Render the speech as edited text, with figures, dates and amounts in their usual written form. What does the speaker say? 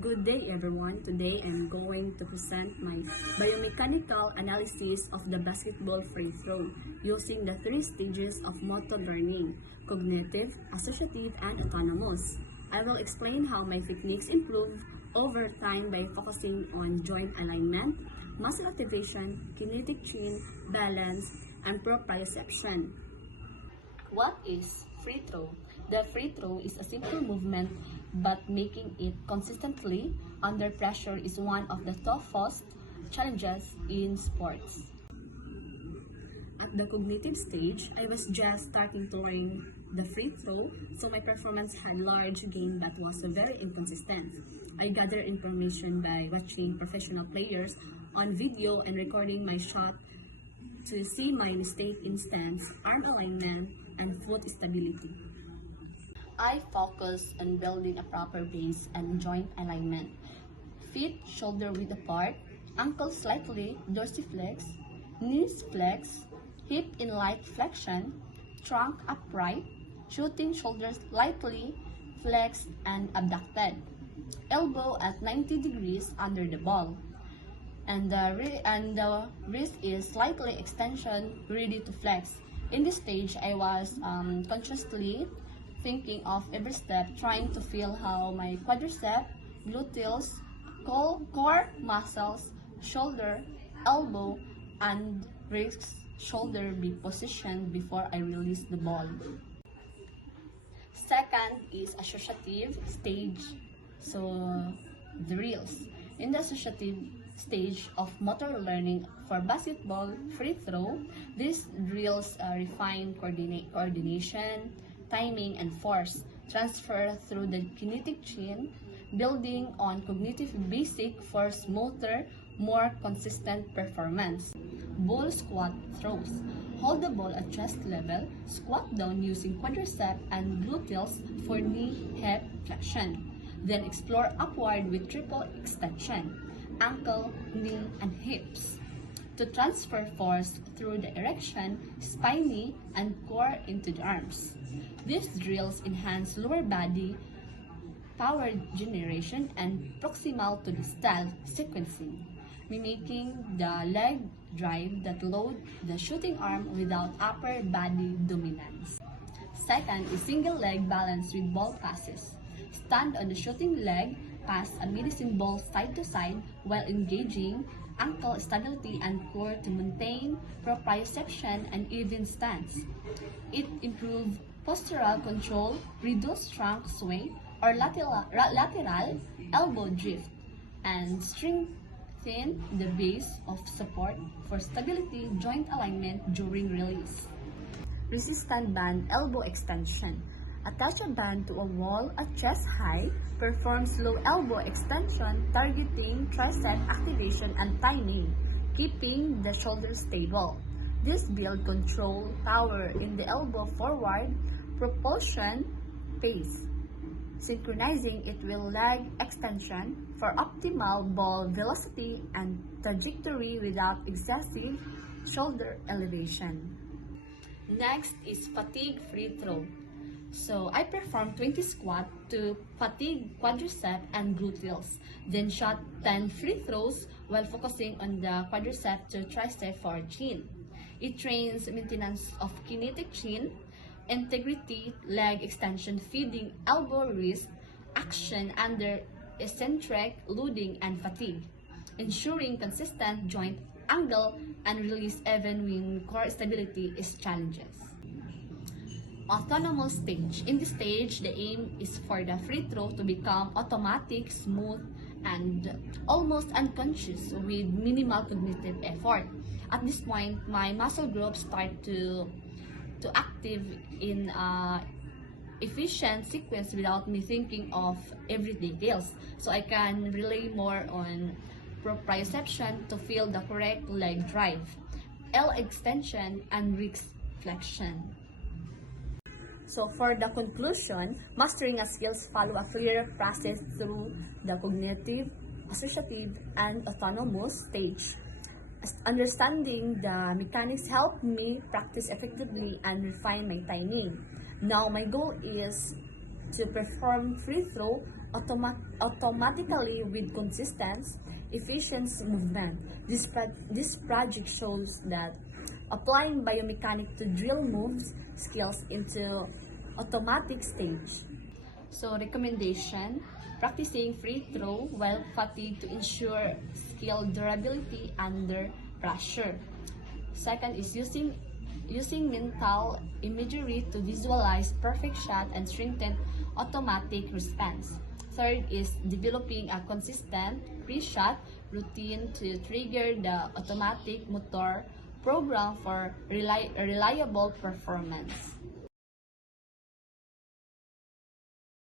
Good day everyone. Today I'm going to present my biomechanical analysis of the basketball free throw using the three stages of motor learning: cognitive, associative, and autonomous. I will explain how my techniques improve over time by focusing on joint alignment, muscle activation, kinetic chain, balance, and proprioception. What is free throw? The free throw is a simple movement, but making it consistently under pressure is one of the toughest challenges in sports. At the cognitive stage, I was just starting to learn the free throw, so my performance had large gain but was very inconsistent. I gathered information by watching professional players on video and recording my shot to see my mistake in stance, arm alignment, and foot stability. I focus on building a proper base and joint alignment. Feet shoulder width apart, ankles slightly dorsiflex, knees flex, hip in light flexion, trunk upright, shooting shoulders lightly flexed and abducted, elbow at 90 degrees under the ball, and the wrist is slightly extension ready to flex. In this stage, I was consciously thinking of every step, trying to feel how my quadricep, gluteus, core muscles, shoulder, elbow, and wrist shoulder be positioned before I release the ball. Second is associative stage, so drills. In the associative stage of motor learning for basketball free throw, these drills refine coordination, timing, and force transfer through the kinetic chain, building on cognitive basic for smoother, more consistent performance. Ball squat throws. Hold the ball at chest level, squat down using quadricep and gluteus for knee-hip flexion. Then explore upward with triple extension, ankle, knee, and hips, to transfer force through the erection, spine, and core into the arms. These drills enhance lower body power generation and proximal to the style sequencing, mimicking the leg drive that load the shooting arm without upper body dominance. Second is single leg balance with ball passes. Stand on the shooting leg, pass a medicine ball side to side while engaging ankle stability and core to maintain proprioception and even stance. It improves postural control, reduce trunk swing or lateral elbow drift, and strengthen the base of support for stability joint alignment during release. Resistant band elbow extension. Attach a band to a wall at chest height. Perform slow elbow extension targeting tricep activation and timing, keeping the shoulders stable. This builds control power in the elbow forward propulsion pace, synchronizing it with leg extension for optimal ball velocity and trajectory without excessive shoulder elevation. Next is fatigue free throw. So I performed 20 squat to fatigue quadricep and gluteus, then shot 10 free throws while focusing on the quadricep to tricep for chin. It trains maintenance of kinetic chin, integrity, leg extension, feeding elbow wrist, action under eccentric loading and fatigue, ensuring consistent joint angle and release even when core stability is challenges. Autonomous stage. In this stage, the aim is for the free throw to become automatic, smooth, and almost unconscious with minimal cognitive effort. At this point, my muscle groups start to active in efficient sequence without me thinking of every details. So I can rely more on proprioception to feel the correct leg drive, L extension, and wrist flexion. So for the conclusion, mastering a skills follow a clear process through the cognitive, associative, and autonomous stage. Understanding the mechanics helped me practice effectively and refine my timing. Now my goal is to perform free throw automatically with consistent, efficient movement. This project shows that applying biomechanics to drill moves skills into automatic stage. So recommendation, practicing free throw while fatigued to ensure skill durability under pressure. Second is using mental imagery to visualize perfect shot and strengthen automatic response. Third is developing a consistent pre-shot routine to trigger the automatic motor program for reliable performance.